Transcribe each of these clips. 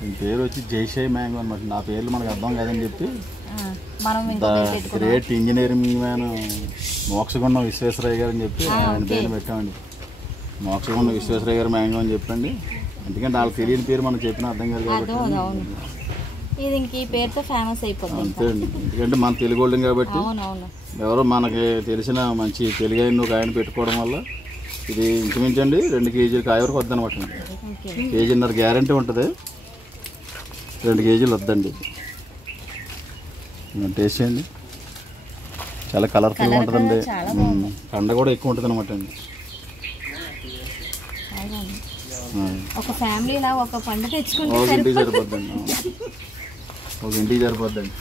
దీని పేరు వచ్చి జైషై మ్యాంగో అనమాట. నా పేర్లు మనకు అర్థం కాదని చెప్పి the great engineering man Mokshagundam Visvesvaraya గారు అని చెప్పి ఆయన పేరు పెట్టామండి. మోక్షగుండం విశ్వేశ్వరయ్య గారు మ్యాంగో అని చెప్పండి. ఎందుకంటే వాళ్ళకి తెలియని పేరు మనం చెప్పిన అర్థం కాదు కాబట్టి అంతే అండి. ఎందుకంటే మన తెలుగు వాళ్ళం కాబట్టి ఎవరో మనకి తెలిసిన మంచి తెలుగు ఒక ఆయన పెట్టుకోవడం వల్ల ఇది ఇంచుమించండి 2 కేజీలు కాయ వరకు వద్దనమాట. కేజీన్నర గ్యారంటీ ఉంటుంది, 2 కేజీలు వద్దండి. టేస్ట్ చేయండి, చాలా కలర్ఫుల్గా ఉంటుందండి. పండ కూడా ఎక్కువ ఉంటుంది అనమాట అండి. ఒక ఫ్యామిలీలా ఒక పండు తెచ్చుకుంటే ఒక ఇంటికి సరిపోద్దండి. ఒక ఇంటికి సరిపోద్దండి.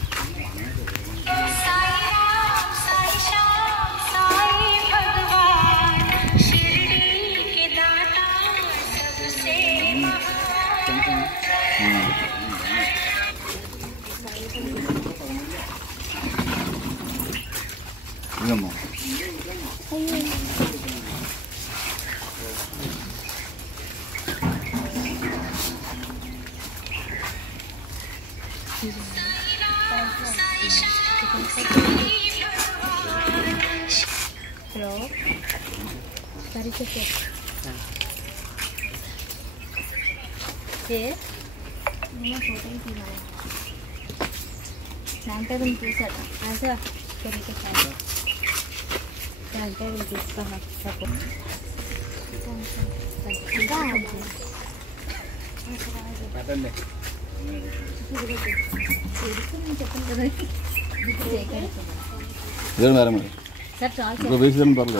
ఇదమ్మా హలో సరే చెప్పే శానిటైజర్ తీసాడు అదే శానిటైజర్ తీసుకో మేడం సార్ చాలా పర్లేదు.